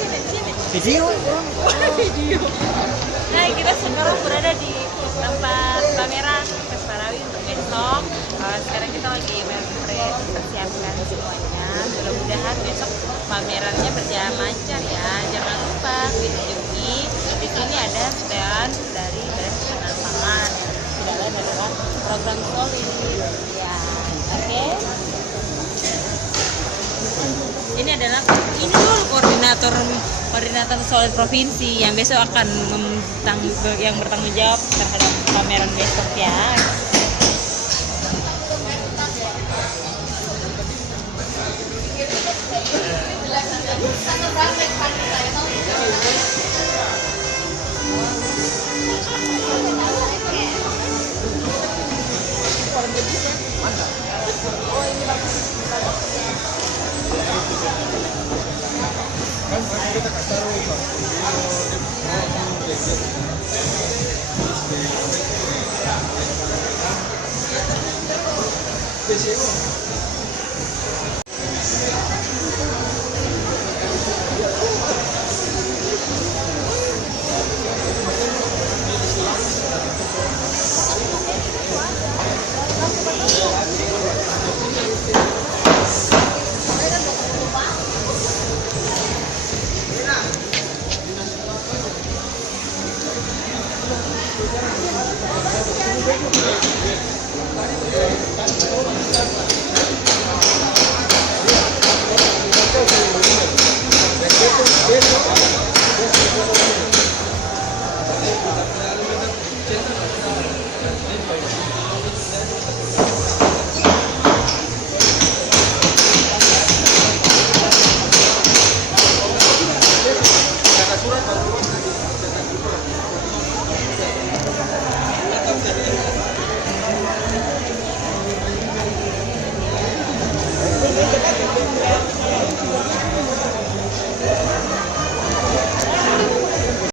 Video. Video. Nah, kita sekarang berada di tempat pameran Pesparawi untuk besok. Sekarang kita lagi mempersiapkan semuanya. Mudah-mudahan besok pamerannya berjalan lancar ya. Jangan lupa kunjungi. Di sini ada stand dari Badan Pangan. Tidak lain adalah program Solid. Ya, oke. Ini adalah koordinator Solid provinsi yang besok akan bertanggung jawab terhadap pameran besok ya. Kita